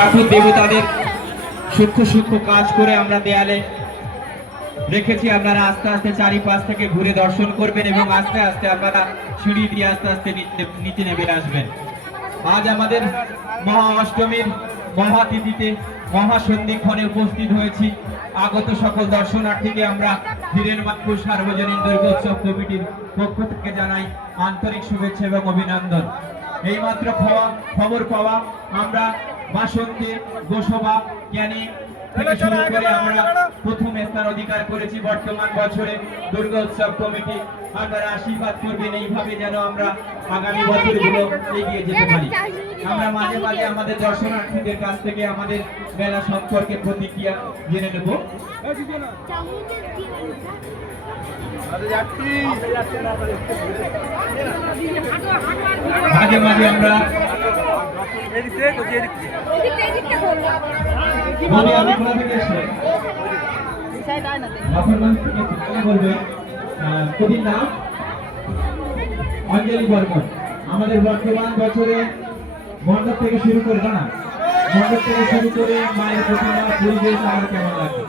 ঠাকুর দেবতাদের সূক্ষ্ম সূক্ষ্ম কাজ করে আমরা দেয়ালে রেখেছি। আপনারা আস্তে আস্তে চারিপাশ থেকে ঘুরে দর্শন করবেন এবং আস্তে আস্তে আপনারা সিঁড়ি দিয়ে আস্তে আস্তে নিচে নেমে আসবেন। আজ আমাদের মহা অষ্টমীর মহাতিথিতে মহাসন্ধিক্ষণে উপস্থিত হয়েছি। আগত সকল দর্শনার্থীকে আমরা হিরেনবাদপুর সার্বজনীন দুর্গোৎসব কমিটির পক্ষ থেকে জানাই আন্তরিক শুভেচ্ছা এবং অভিনন্দন। এইমাত্র খবর পাওয়া আমরা বাসন্তী গোসবা জ্ঞানী থেকে শুরু করে আমরা প্রথম স্থান অধিকার করেছি। বর্তমান বছরে দুর্গোৎসব কমিটি আপনারা আশীর্বাদ করবেন এইভাবে যেন আমরা আগামী বছরগুলো এগিয়ে যেতে পারি। আমরা মাঝে মাঝে আমাদের দর্শনার্থীদের কাছ থেকে আমাদের মেলা সম্পর্কে প্রতিক্রিয়া জেনে নেব। মাঝে মাঝে আমরা অঞ্জলি বর্মন আমাদের বর্তমান বছরে মণ্ডপ থেকে শুরু করে মণ্ডপ থেকে শুরু করে মায়ের প্রতিমা পরিবেশ আমার কেমন লাগে?